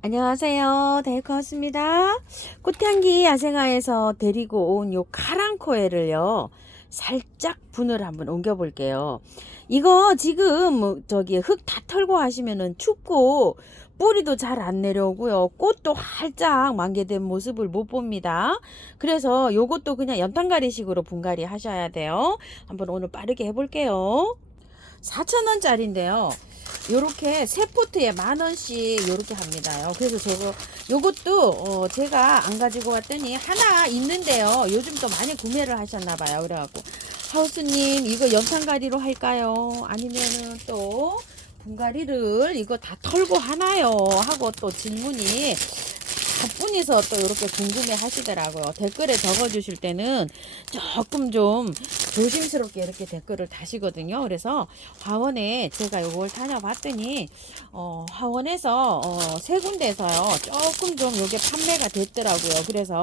안녕하세요. 데이커스입니다. 꽃향기 야생화에서 데리고 온 요 카랑코에를요, 살짝 분을 한번 옮겨 볼게요. 이거 지금 흙 다 털고 하시면은 춥고 뿌리도 잘 안 내려오고요. 꽃도 활짝 만개된 모습을 못 봅니다. 그래서 요것도 그냥 연탄가리식으로 분갈이 하셔야 돼요. 한번 오늘 빠르게 해볼게요. 4,000원짜리인데요. 요렇게 세 포트에 10,000원씩 요렇게 합니다요. 그래서 요것도 제가 안 가지고 왔더니 하나 있는데요. 요즘 또 많이 구매를 하셨나봐요. 그래갖고 하우스님 이거 연탄가리로 할까요? 아니면은 또 분갈이를 이거 다 털고 하나요? 하고 또 질문이 분이서 또 이렇게 궁금해 하시더라고요. 댓글에 적어 주실 때는 조금 좀 조심스럽게 이렇게 댓글을 다시거든요. 그래서 화원에 제가 요걸 다녀봤더니 화원에서 세 군데에서요 조금 좀 요게 판매가 됐더라고요. 그래서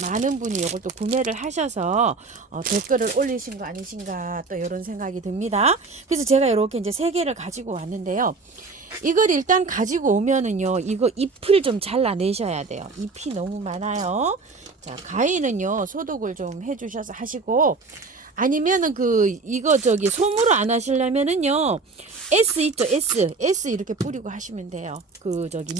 많은 분이 요걸 또 구매를 하셔서 댓글을 올리신 거 아니신가 또 이런 생각이 듭니다. 그래서 제가 이렇게 이제 세 개를 가지고 왔는데요. 이걸 일단 가지고 오면은요, 이거 잎을 좀 잘라내셔야 돼요. 잎이 너무 많아요. 자, 가위는요, 소독을 좀 해주셔서 하시고, 아니면은 이거 솜으로 안 하시려면은요, S 있죠, S 이렇게 뿌리고 하시면 돼요.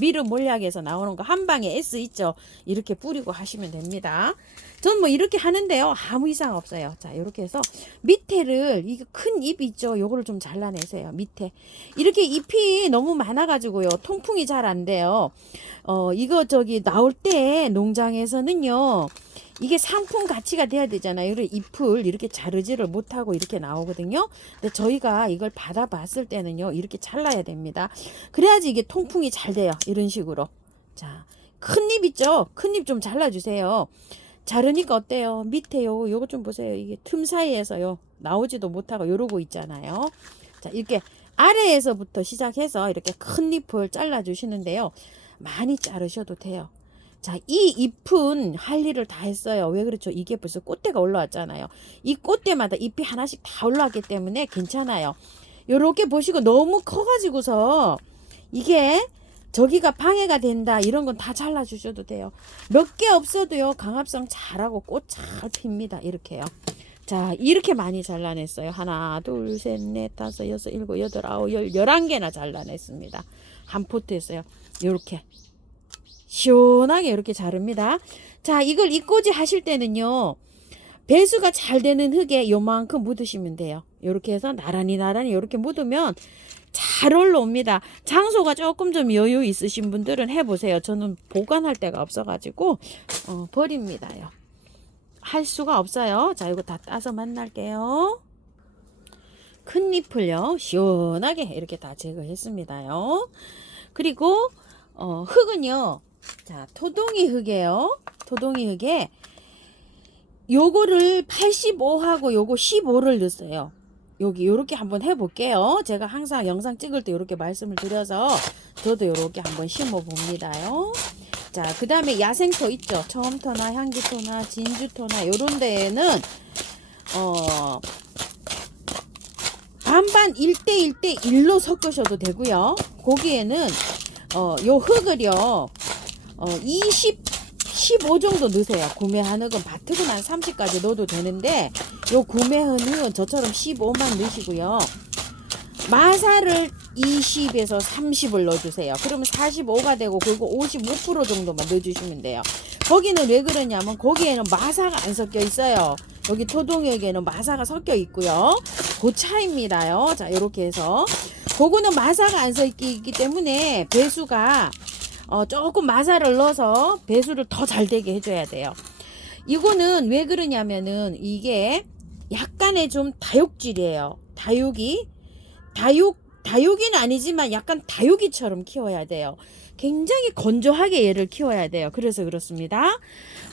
미름 몰약에서 나오는 거 한 방에 S 있죠, 이렇게 뿌리고 하시면 됩니다. 전 뭐 이렇게 하는데요, 아무 이상 없어요. 자, 이렇게 해서 밑에를, 이거 큰 잎 있죠, 요거를 좀 잘라내세요. 밑에 이렇게 잎이 너무 많아가지고요, 통풍이 잘 안 돼요. 이거 나올 때 농장에서는요, 이게 상품 가치가 돼야 되잖아요. 이렇게 잎을 이렇게 자르지를 못하고 이렇게 나오거든요. 근데 저희가 이걸 받아봤을 때는요, 이렇게 잘라야 됩니다. 그래야지 이게 통풍이 잘 돼요. 이런 식으로. 자, 큰 잎 있죠? 큰 잎 좀 잘라주세요. 자르니까 어때요? 밑에 요거 좀 보세요. 이게 틈 사이에서요, 나오지도 못하고 요러고 있잖아요. 자, 이렇게 아래에서부터 시작해서 이렇게 큰 잎을 잘라주시는데요. 많이 자르셔도 돼요. 자, 이 잎은 할 일을 다 했어요. 왜 그렇죠? 이게 벌써 꽃대가 올라왔잖아요. 이 꽃대마다 잎이 하나씩 다 올라왔기 때문에 괜찮아요. 요렇게 보시고 너무 커가지고서 이게 저기가 방해가 된다 이런 건 다 잘라주셔도 돼요. 몇 개 없어도요, 강합성 잘하고 꽃 잘 핍니다. 이렇게요. 자, 이렇게 많이 잘라냈어요. 하나, 둘, 셋, 넷, 다섯, 여섯, 일곱, 여덟, 아홉, 11개나 잘라냈습니다. 한 포트에서요. 요렇게 시원하게 이렇게 자릅니다. 자, 이걸 잎꽂이 하실 때는요, 배수가 잘 되는 흙에 요만큼 묻으시면 돼요. 이렇게 해서 나란히 이렇게 묻으면 잘 올라옵니다. 장소가 조금 좀 여유 있으신 분들은 해보세요. 저는 보관할 데가 없어가지고 버립니다요. 할 수가 없어요. 자, 이거 다 따서 만날게요. 큰 잎을요, 시원하게 이렇게 다 제거했습니다요. 그리고 흙은요, 자, 토동이 흙이에요. 토동이 흙에 요거를 85하고 요거 15를 넣었어요. 여기 요렇게 한번 해볼게요. 제가 항상 영상 찍을 때 요렇게 말씀을 드려서 저도 요렇게 한번 심어 봅니다요. 자, 그 다음에 야생토 있죠. 처음토나 향기토나 진주토나 요런 데에는 반반 1대1대 1로 섞으셔도 되고요. 거기에는 요 흙을요 15 정도 넣으세요. 구매한 흙은 밭흙은 한 30까지 넣어도 되는데 요 구매한 흙은 저처럼 15만 넣으시고요. 마사를 20에서 30을 넣어주세요. 그러면 45가 되고 그리고 55% 정도만 넣어주시면 돼요. 거기는 왜 그러냐면 거기에는 마사가 안 섞여 있어요. 여기 토동역에는 마사가 섞여 있고요. 그 차이입니다요. 자, 이렇게 해서 그거는 마사가 안 섞여 있기 때문에 배수가 조금 마사를 넣어서 배수를 더 잘 되게 해줘야 돼요. 이거는 왜 그러냐면은 이게 약간의 좀 다육질이에요. 다육이는 아니지만 약간 다육이처럼 키워야 돼요. 굉장히 건조하게 얘를 키워야 돼요. 그래서 그렇습니다.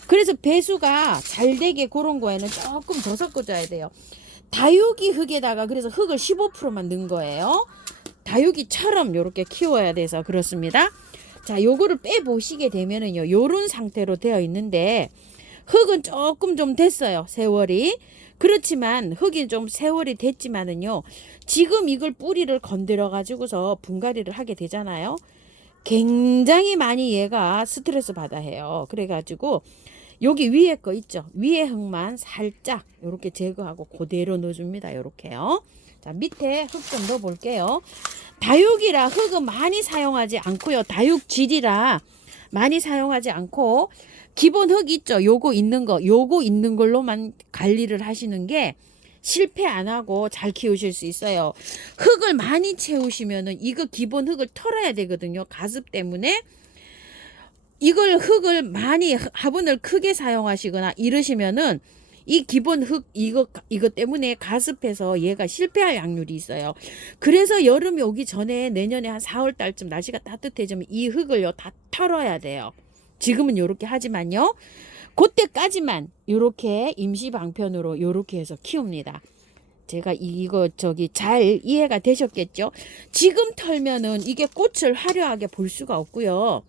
그래서 배수가 잘 되게 그런 거에는 조금 더 섞어줘야 돼요. 다육이 흙에다가 그래서 흙을 15%만 넣은 거예요. 다육이처럼 이렇게 키워야 돼서 그렇습니다. 자, 요거를 빼보시게 되면은요, 요런 상태로 되어 있는데, 흙은 조금 좀 됐어요, 세월이. 그렇지만, 흙이 좀 세월이 됐지만은요, 지금 이걸 뿌리를 건드려 가지고서 분갈이를 하게 되잖아요. 굉장히 많이 얘가 스트레스 받아 해요. 그래가지고 여기 위에 거 있죠. 위에 흙만 살짝 이렇게 제거하고 그대로 넣어줍니다. 이렇게요. 자, 밑에 흙 좀 넣어 볼게요. 다육이라 흙은 많이 사용하지 않고요. 다육질이라 많이 사용하지 않고 기본 흙 있죠. 요거 있는 걸로만 관리를 하시는 게 실패 안 하고 잘 키우실 수 있어요. 흙을 많이 채우시면은 이거 기본 흙을 털어야 되거든요. 가습 때문에. 이걸 흙을 많이 화분을 크게 사용하시거나 이러시면은 이 기본 흙 이거 때문에 가습해서 얘가 실패할 확률이 있어요. 그래서 여름이 오기 전에 내년에 한 4월 달쯤 날씨가 따뜻해지면 이 흙을요 다 털어야 돼요. 지금은 요렇게 하지만요. 그때까지만 요렇게 임시 방편으로 요렇게 해서 키웁니다. 제가 이거 잘 이해가 되셨겠죠? 지금 털면은 이게 꽃을 화려하게 볼 수가 없고요.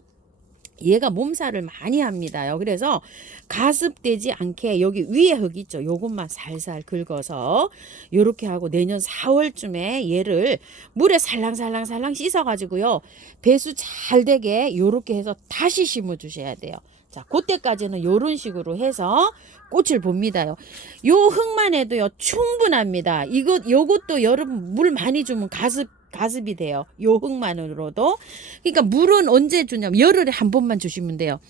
얘가 몸살을 많이 합니다요. 그래서 가습되지 않게 여기 위에 흙 있죠. 요것만 살살 긁어서 요렇게 하고 내년 4월쯤에 얘를 물에 살랑살랑 씻어가지고요. 배수 잘 되게 요렇게 해서 다시 심어 주셔야 돼요. 자, 그때까지는 요런 식으로 해서 꽃을 봅니다요. 요 흙만 해도요 충분합니다. 요것도 여러분 물 많이 주면 가습이 돼요. 요 흙만으로도. 그러니까 물은 언제 주냐면 열흘에 한 번만 주시면 돼요.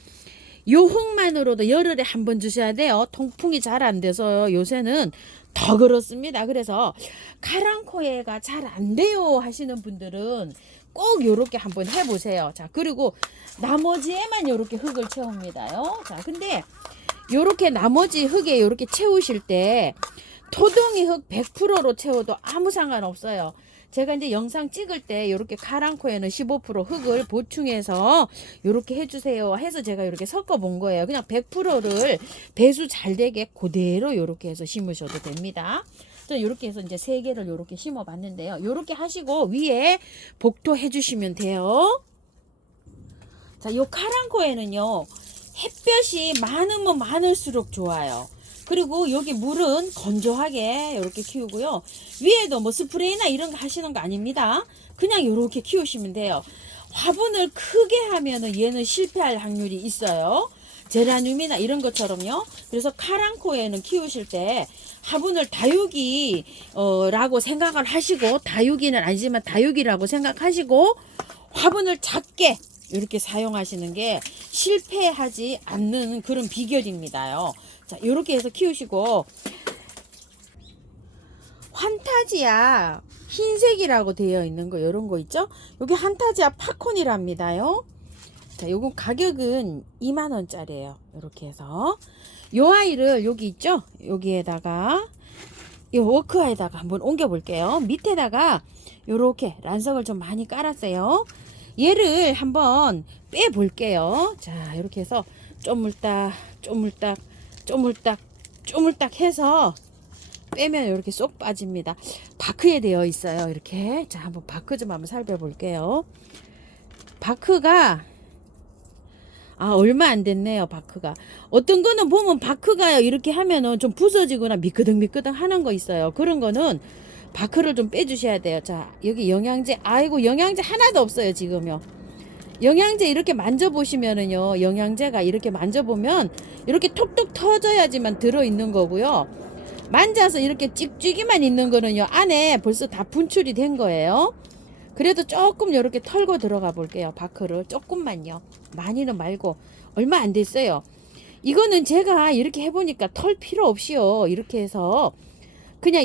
요 흙만으로도 열흘에 한 번 주셔야 돼요. 통풍이 잘 안 돼서 요새는 더 그렇습니다. 그래서 카랑코에가 잘 안 돼요 하시는 분들은 꼭 요렇게 한번 해보세요. 자, 그리고 나머지에만 요렇게 흙을 채웁니다요. 자, 근데 요렇게 나머지 흙에 요렇게 채우실 때 토종이 흙 100%로 채워도 아무 상관없어요. 제가 이제 영상 찍을 때 이렇게 카랑코에는 15% 흙을 보충해서 이렇게 해주세요 해서 제가 이렇게 섞어 본 거예요. 그냥 100%를 배수 잘 되게 그대로 이렇게 해서 심으셔도 됩니다. 이렇게 해서 이제 3개를 이렇게 심어 봤는데요. 이렇게 하시고 위에 복토 해주시면 돼요. 자, 요 카랑코에는요 햇볕이 많으면 많을수록 좋아요. 그리고 여기 물은 건조하게 이렇게 키우고요. 위에도 뭐 스프레이나 이런 거 하시는 거 아닙니다. 그냥 이렇게 키우시면 돼요. 화분을 크게 하면은 얘는 실패할 확률이 있어요. 제라늄이나 이런 것처럼요. 그래서 카랑코에는 키우실 때 화분을 다육이 라고 생각을 하시고, 다육이는 아니지만 다육이라고 생각하시고 화분을 작게 이렇게 사용하시는 게 실패하지 않는 그런 비결입니다요. 자, 이렇게 해서 키우시고, 환타지아 흰색이라고 되어 있는 거 이런 거 있죠? 여기 환타지아 팝콘이랍니다요. 자, 요건 가격은 2만원짜리예요. 이렇게 해서 요 아이를 여기 있죠? 여기에다가 요 워크아에다가 한번 옮겨 볼게요. 밑에다가 요렇게 란석을 좀 많이 깔았어요. 얘를 한번 빼 볼게요. 자, 이렇게 해서 쪼물딱 해서 빼면 이렇게 쏙 빠집니다. 바크에 되어 있어요. 이렇게. 자, 한번 바크 좀 한번 살펴볼게요. 바크가 얼마 안 됐네요. 바크가. 어떤 거는 보면 바크가요 이렇게 하면은 좀 부서지거나 미끄덩미끄덩 하는 거 있어요. 그런 거는 바크를 좀 빼주셔야 돼요. 자, 여기 영양제. 아이고, 영양제 하나도 없어요 지금요. 영양제 이렇게 만져보시면은요, 영양제가 이렇게 만져보면 이렇게 톡톡 터져야지만 들어있는 거고요. 만져서 이렇게 찍찍이만 있는 거는요, 안에 벌써 다 분출이 된 거예요. 그래도 조금 이렇게 털고 들어가 볼게요. 바크를 조금만요. 많이는 말고. 얼마 안 됐어요. 이거는 제가 이렇게 해보니까 털 필요 없이요. 이렇게 해서 그냥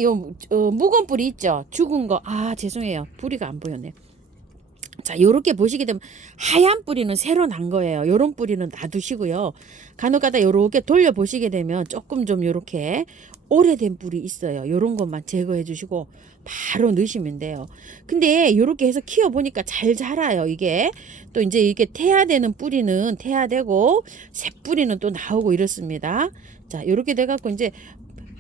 묵은 뿌리 있죠. 죽은 거. 죄송해요. 뿌리가 안 보였네. 자, 요렇게 보시게 되면 하얀 뿌리는 새로 난 거예요. 요런 뿌리는 놔두시고요. 간혹가다 요렇게 돌려 보시게 되면 조금 좀 요렇게 오래된 뿌리 있어요. 요런 것만 제거해 주시고 바로 넣으시면 돼요. 근데 요렇게 해서 키워 보니까 잘 자라요. 이게 또 이제 이게 태아되는 뿌리는 태아되고 새 뿌리는 또 나오고 이렇습니다. 자, 요렇게 돼 갖고 이제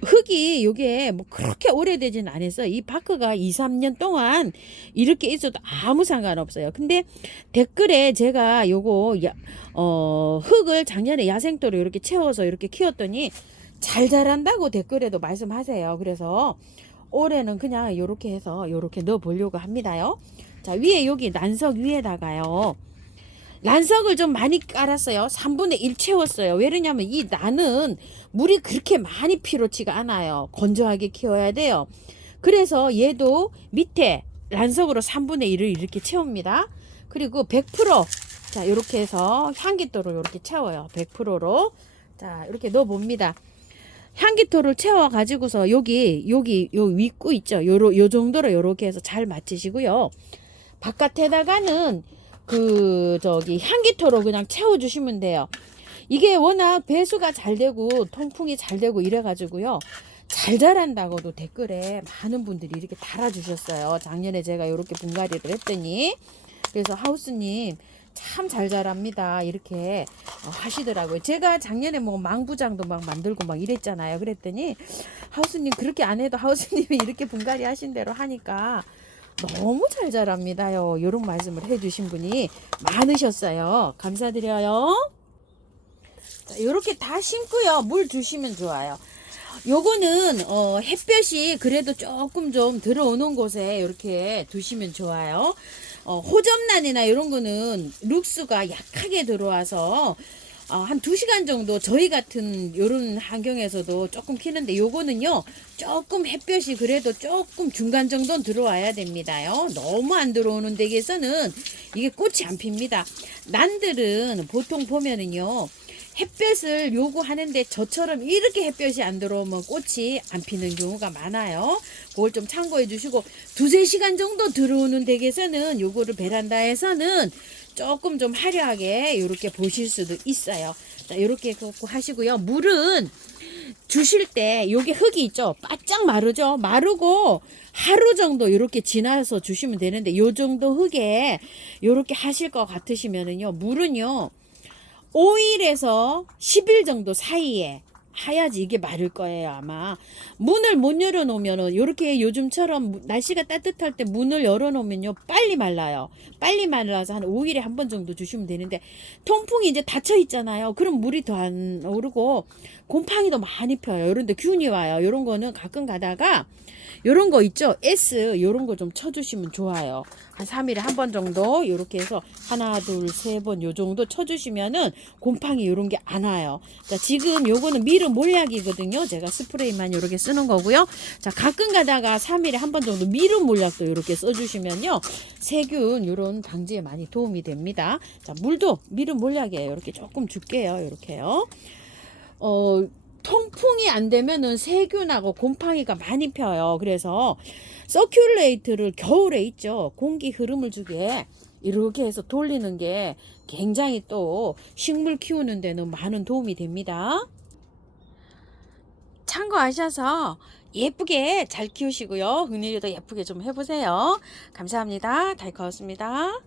흙이 요게 뭐 그렇게 오래되진 않아서 이 바크가 2, 3년 동안 이렇게 있어도 아무 상관없어요. 근데 댓글에 제가 요거 흙을 작년에 야생토로 이렇게 채워서 이렇게 키웠더니 잘 자란다고 댓글에도 말씀하세요. 그래서 올해는 그냥 요렇게 해서 요렇게 넣어 보려고 합니다요. 자, 위에 여기 난석 위에다가요. 란석을 좀 많이 깔았어요. 3분의 1 채웠어요. 왜냐면 이 나는 물이 그렇게 많이 필요치가 않아요. 건조하게 키워야 돼요. 그래서 얘도 밑에 란석으로 3분의 1을 이렇게 채웁니다. 그리고 100% 자, 이렇게 해서 향기토를 이렇게 채워요. 100%로. 자, 이렇게 넣어 봅니다. 향기토를 채워 가지고서 여기 요 윗구 있죠. 요 정도로 요렇게 해서 잘 맞추시고요. 바깥에다가는 향기토로 그냥 채워 주시면 돼요. 이게 워낙 배수가 잘 되고 통풍이 잘 되고 이래 가지고요. 잘 자란다고도 댓글에 많은 분들이 이렇게 달아주셨어요. 작년에 제가 이렇게 분갈이를 했더니. 그래서 하우스님 참 잘 자랍니다. 이렇게 하시더라고요. 제가 작년에 뭐 망부장도 막 만들고 막 이랬잖아요. 그랬더니 하우스님 그렇게 안 해도 하우스님이 이렇게 분갈이 하신 대로 하니까 너무 잘 자랍니다요. 이런 말씀을 해주신 분이 많으셨어요. 감사드려요. 자, 이렇게 다 심고요. 물 주시면 좋아요. 요거는 햇볕이 그래도 조금 좀 들어오는 곳에 이렇게 두시면 좋아요. 호접란이나 이런 거는 룩스가 약하게 들어와서 한 2시간 정도 저희 같은 요런 환경에서도 조금 키는데 요거는요 조금 햇볕이 그래도 조금 중간 정도는 들어와야 됩니다요. 너무 안 들어오는 댁에서는 이게 꽃이 안 핍니다. 난들은 보통 보면은요 햇볕을 요구하는데 저처럼 이렇게 햇볕이 안 들어오면 꽃이 안 피는 경우가 많아요. 그걸 좀 참고해 주시고 2-3시간 정도 들어오는 댁에서는 요거를 베란다에서는 조금 좀 화려하게 이렇게 보실 수도 있어요. 자, 이렇게 하시고요. 물은 주실 때 요게 흙이 있죠. 바짝 마르죠. 마르고 하루 정도 이렇게 지나서 주시면 되는데 요 정도 흙에 이렇게 하실 것 같으시면은요. 물은요. 5일에서 10일 정도 사이에 해야지 이게 마를 거예요. 아마 문을 못 열어 놓으면은 이렇게 요즘처럼 날씨가 따뜻할 때 문을 열어 놓으면요 빨리 말라요. 빨리 말라서 한 5일에 한 번 정도 주시면 되는데 통풍이 이제 닫혀 있잖아요. 그럼 물이 더 안 오르고 곰팡이 더 많이 펴요. 이런데 균이 와요. 이런 거는 가끔 가다가 요런 거 있죠. S 요런 거 좀 쳐주시면 좋아요. 한 3일에 한 번 정도 이렇게 해서 하나 둘 세 번 요 정도 쳐주시면은 곰팡이 요런 게 안 와요. 자, 지금 요거는 미르 몰약이거든요. 제가 스프레이만 요렇게 쓰는 거고요. 자, 가끔 가다가 3일에 한 번 정도 미르 몰약도 요렇게 써주시면요 세균 요런 방지에 많이 도움이 됩니다. 자, 물도 미르 몰약이에요. 이렇게 조금 줄게요. 이렇게요. 통풍이 안 되면은 세균하고 곰팡이가 많이 펴요. 그래서 서큘레이트를 겨울에 있죠. 공기 흐름을 주게 이렇게 해서 돌리는 게 굉장히 또 식물 키우는 데는 많은 도움이 됩니다. 참고하셔서 예쁘게 잘 키우시고요. 은일이도 예쁘게 좀 해보세요. 감사합니다. 달커웠습니다.